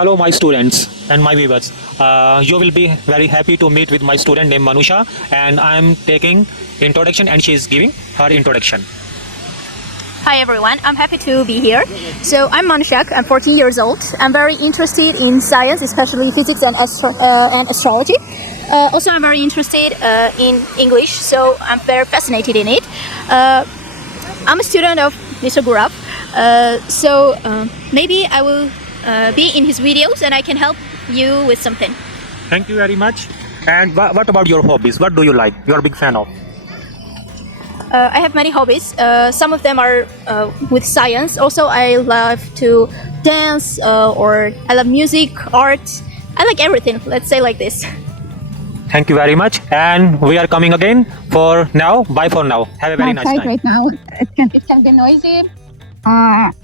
Hello, my students and my viewers. You will be very happy to meet with my student named Manusha, and I am taking introduction, and she is giving her introduction. Hi everyone, I'm happy to be here. So I'm Manushak, I'm 14 years old. I'm very interested in science, especially physics and astrology. Also, I'm very interested in English, so I'm very fascinated in it. I'm a student of Mr. Gurab, so maybe I will be in his videos and I can help you with something. Thank you very much. And what about your hobbies? What do you like? You're a big fan of? I have many hobbies. Some of them are with science. Also, I love to dance or I love music, art. I like everything. Let's say like this. Thank you very much. And we are coming again for now. Bye for now. Have a very nice time. Right now, it can be noisy.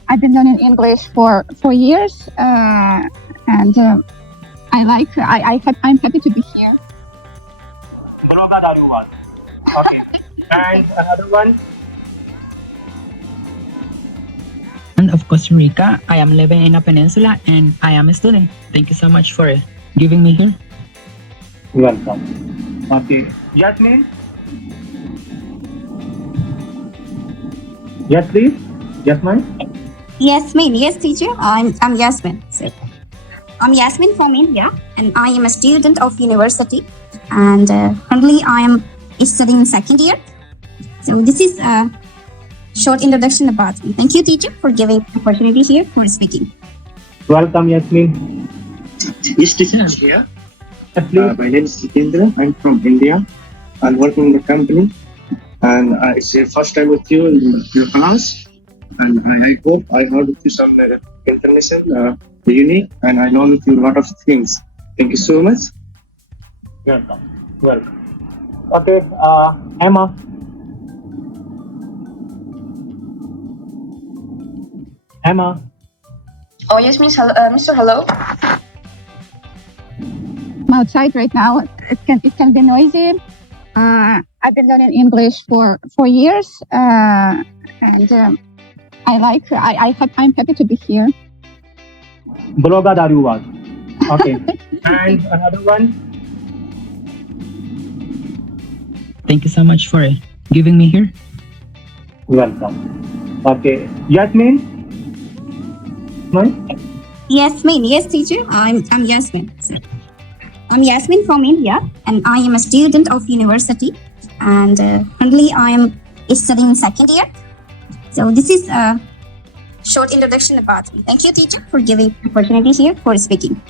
I've been learning English for years, and I'm happy to be here. Okay. And another one. And of Costa Rica. I am living in a peninsula and I am a student. Thank you so much for giving me here. Welcome. Okay. Yasmin? Yes, please. Yasmin? Yasmin, yes, teacher. I'm Yasmin. I'm Yasmin from India, and I am a student of university. And currently, I am studying second year. So this is a short introduction about me. Thank you, teacher, for giving the opportunity here for speaking. Welcome, Yasmin. Yes, teacher, I'm here. Yes, please. My name is Sitendra. I'm from India. I'm working in the company, and it's the first time with you in your class. And I hope I heard with you some information, unique, and I know with you a lot of things. Thank you so much. Welcome. Welcome. Okay, Emma. Emma. Oh yes, Mr. Hello. I'm outside right now. It can be noisy. I've been learning English for years, and I'm happy to be here. Bloga Daruwal. Okay. And another one. Thank you so much for giving me here. Welcome. Okay. Yasmin? Yasmin, yes, teacher. I'm Yasmin. I'm Yasmin from India, and I am a student of university. And currently, I am studying second year. So this is a short introduction about me. Thank you, teacher, for giving the opportunity here for speaking.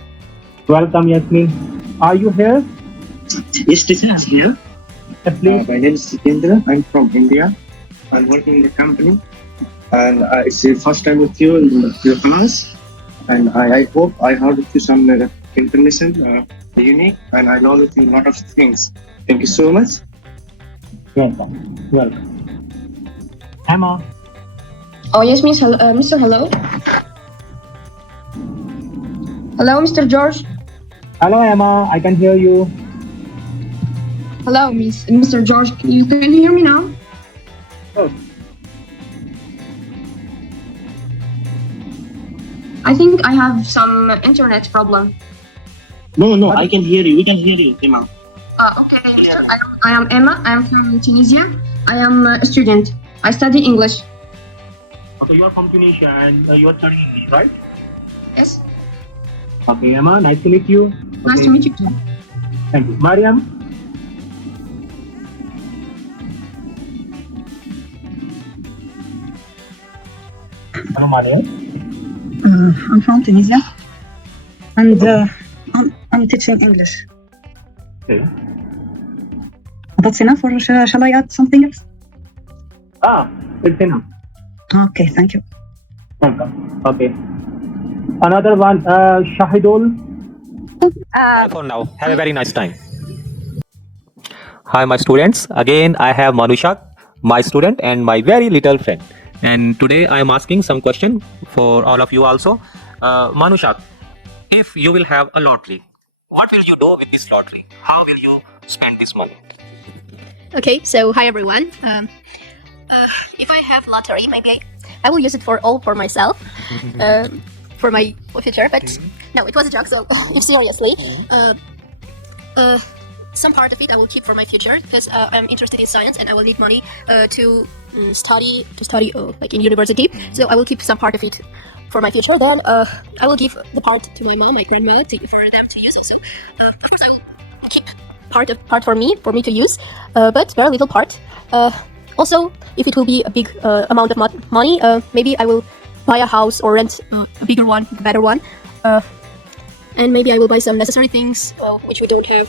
Welcome, Yasmin. Are you here? Yes, teacher, I'm here. Yes, please. My name is Sitendra. I'm from India. I'm working in the company, and it's the first time with you in your class. And I hope I heard with you some information, unique, and I know with you a lot of things. Thank you so much. Welcome. Welcome. Emma. Oh yes, Mr. Hello. Hello, Mr. George. Hello, Emma. I can hear you. Hello, Mr. George. You can hear me now? Oh. I think I have some internet problem. No, I can hear you. We can hear you, Emma. Okay, I am Emma. I am from Tunisia. I am a student. I study English. Okay, you are from Tunisia and you are studying English, right? Yes. Okay, Emma. Nice to meet you. Nice to meet you too. Thank you. Mariam. Hello, Mariam. I'm from Tunisia, and I'm teaching English. Okay. That's enough, or shall I add something else? It's enough. Okay, thank you. Welcome. Okay. Another one, Shahidul. Bye for now. Have a very nice time. Hi, my students. Again, I have Manushak, my student, and my very little friend. And today I am asking some question for all of you also. Manushak, if you will have a lottery, what will you do with this lottery? How will you spend this money? Okay, so hi everyone. If I have lottery, maybe I will use it for myself. for my future, but no, it was a joke. So if seriously, some part of it I will keep for my future because I'm interested in science and I will need money to study like in university. So I will keep some part of it for my future. Then I will give the part to my mom, my grandma, for them to use also. Of course, I will keep part for me to use, but very little part. Also, if it will be a big amount of money, maybe I will buy a house or rent a bigger one, a better one, and maybe I will buy some necessary things which we don't have.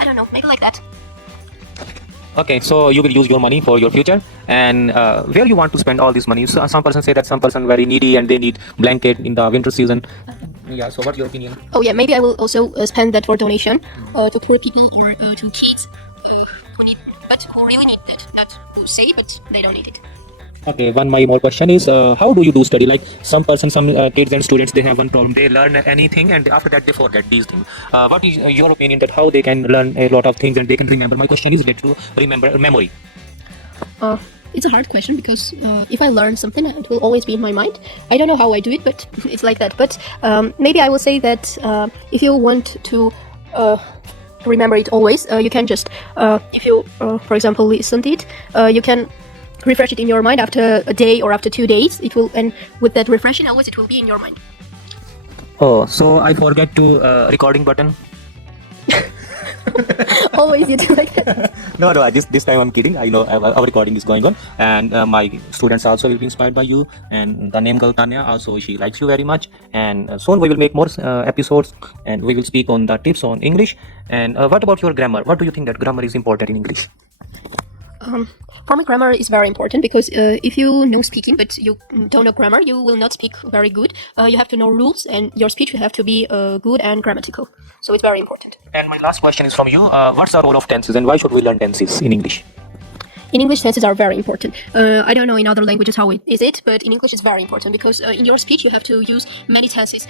I don't know, maybe like that. Okay, so you will use your money for your future, and where you want to spend all this money? So some person say that some person very needy and they need blanket in the winter season. Yeah, so what's your opinion? Oh yeah, maybe I will also spend that for donation to poor people or to kids who need, but who really need it. Not who say, but they don't need it. Okay, one my more question is how do you do study? Like some kids and students, they have one problem, they learn anything and after that they forget these things. What is your opinion that how they can learn a lot of things and they can remember? My question is related to remember memory. It's a hard question because if I learn something, it will always be in my mind. I don't know how I do it, but it's like that. But maybe I will say that if you want to remember it always, you can just if you for example listen to it, you can refresh it in your mind after a day or after 2 days. It will, and with that refreshing always it will be in your mind. Oh, so I forget to recording button. Always you do like that. No, this time I'm kidding. I know our recording is going on, and my students also will be inspired by you. And the name girl Tanya also, she likes you very much. And soon we will make more episodes, and we will speak on the tips on English. And what about your grammar? What do you think that grammar is important in English? For me, grammar is very important because if you know speaking but you don't know grammar, you will not speak very good. You have to know rules, and your speech will have to be good and grammatical. So it's very important. And my last question is from you. What's the role of tenses, and why should we learn tenses in English? In English, tenses are very important. I don't know in other languages how it is it, but in English it's very important because in your speech you have to use many tenses.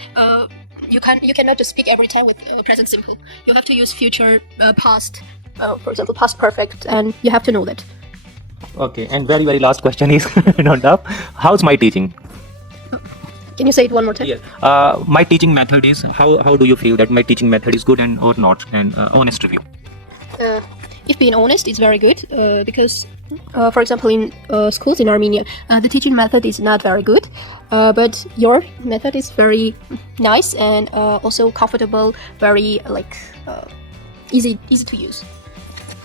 You cannot just speak every time with present simple. You have to use future, past, for example, past perfect, and you have to know that. Okay, and very last question is not up. How's my teaching? Can you say it one more time? Yes. My teaching method is how do you feel that my teaching method is good and or not? And honest review. If being honest, it's very good because, for example, in schools in Armenia, the teaching method is not very good, but your method is very nice and also comfortable, very easy to use.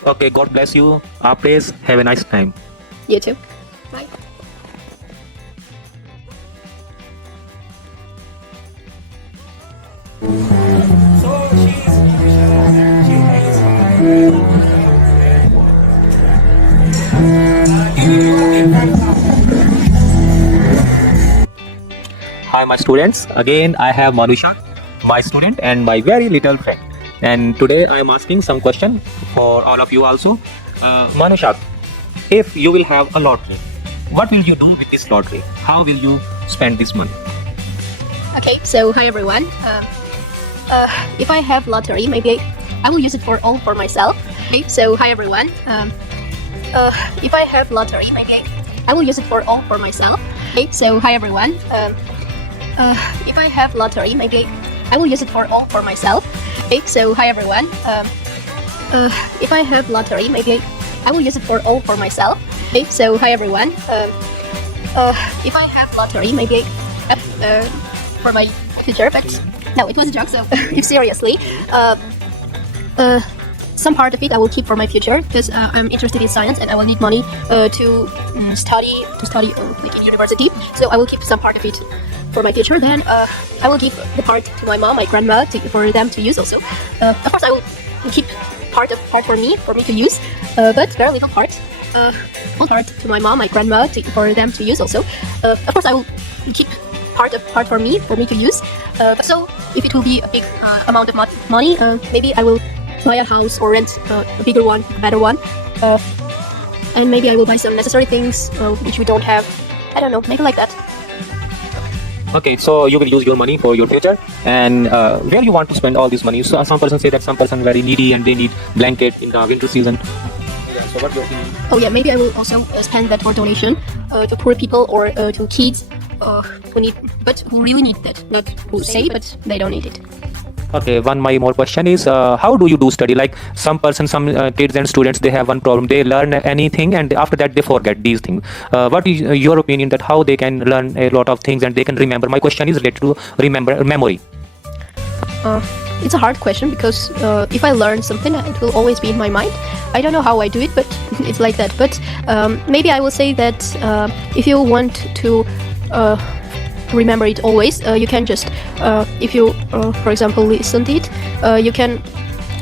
Okay, God bless you. Please have a nice time. You too. Bye. Hi, my students. Again, I have Manusha, my student and my very little friend. And today I am asking some question for all of you also. Manusha, if you will have a lottery, what will you do with this lottery? How will you spend this money? Okay, so hi everyone. If I have lottery, maybe I will use it all for myself. Okay, so hi everyone. If I have lottery, maybe I will use it all for myself. Okay, so hi everyone. If I have lottery, maybe I will use it all for myself. Okay, so hi everyone. If I have lottery, maybe I will use it all for myself. Okay, so hi everyone. If I have lottery, maybe for my future, but no, it was a joke. So if seriously, some part of it I will keep for my future because I'm interested in science and I will need money to study like in university. So I will keep some part of it for my future. Then I will give the part to my mom, my grandma, for them to use also. Of course, I will keep part for me to use, but very little part. One part to my mom, my grandma, for them to use also. Of course, I will keep part for me to use. So if it will be a big amount of money, maybe I will buy a house or rent a bigger one, a better one, and maybe I will buy some necessary things which we don't have. I don't know, maybe like that. Okay, so you will use your money for your future, and where you want to spend all this money? So some person say that some person very needy and they need blanket in the winter season. Yeah, so what's your opinion? Oh yeah, maybe I will also spend that for donation to poor people or to kids who need, but who really need that. Not who say, but they don't need it. Okay, one my more question is, how do you do study? Like some kids and students, they have one problem. They learn anything and after that they forget these things. What is your opinion that how they can learn a lot of things and they can remember? My question is related to memory. It's a hard question because if I learn something, it will always be in my mind. I don't know how I do it, but it's like that. But maybe I will say that if you want to remember it always, you can just, if you, for example, listen to it, you can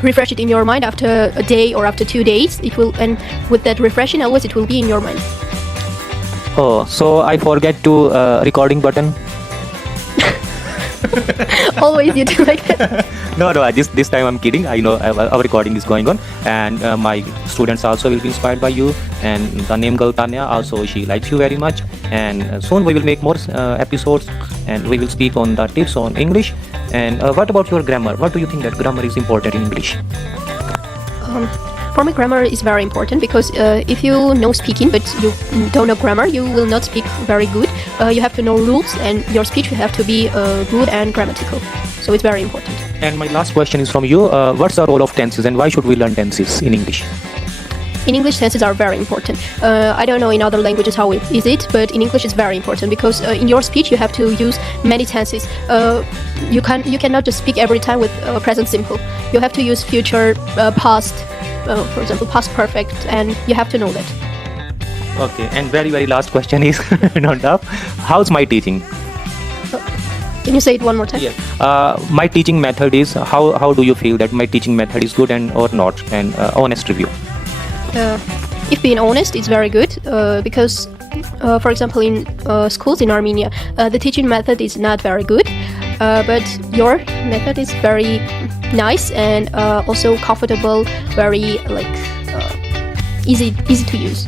refresh it in your mind after a day or after 2 days. It will, and with that refreshing, always it will be in your mind. Oh, so I forget to recording button. Always you do like that. No, this time I'm kidding. I know our recording is going on, and my students also will be inspired by you. And the name girl Tanya also, she likes you very much. And soon we will make more episodes, and we will speak on the tips on English. And what about your grammar? What do you think that grammar is important in English? For me, grammar is very important because if you know speaking but you don't know grammar, you will not speak very good. You have to know rules, and your speech will have to be good and grammatical. So it's very important. And my last question is from you. What's the role of tenses, and why should we learn tenses in English? In English, tenses are very important. I don't know in other languages how it is it, but in English it's very important because in your speech you have to use many tenses. You cannot just speak every time with present simple. You have to use future, past, for example, past perfect, and you have to know that. Okay, and very last question is not up. How's my teaching? Can you say it one more time? Yeah. My teaching method is, how do you feel that my teaching method is good and or not? And honest review. If being honest, it's very good because, for example, in schools in Armenia, the teaching method is not very good, but your method is very nice and also comfortable, very easy to use.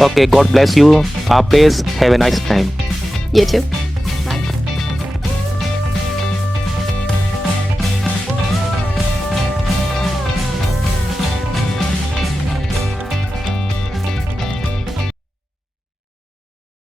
Okay, God bless you. Please have a nice time. You too.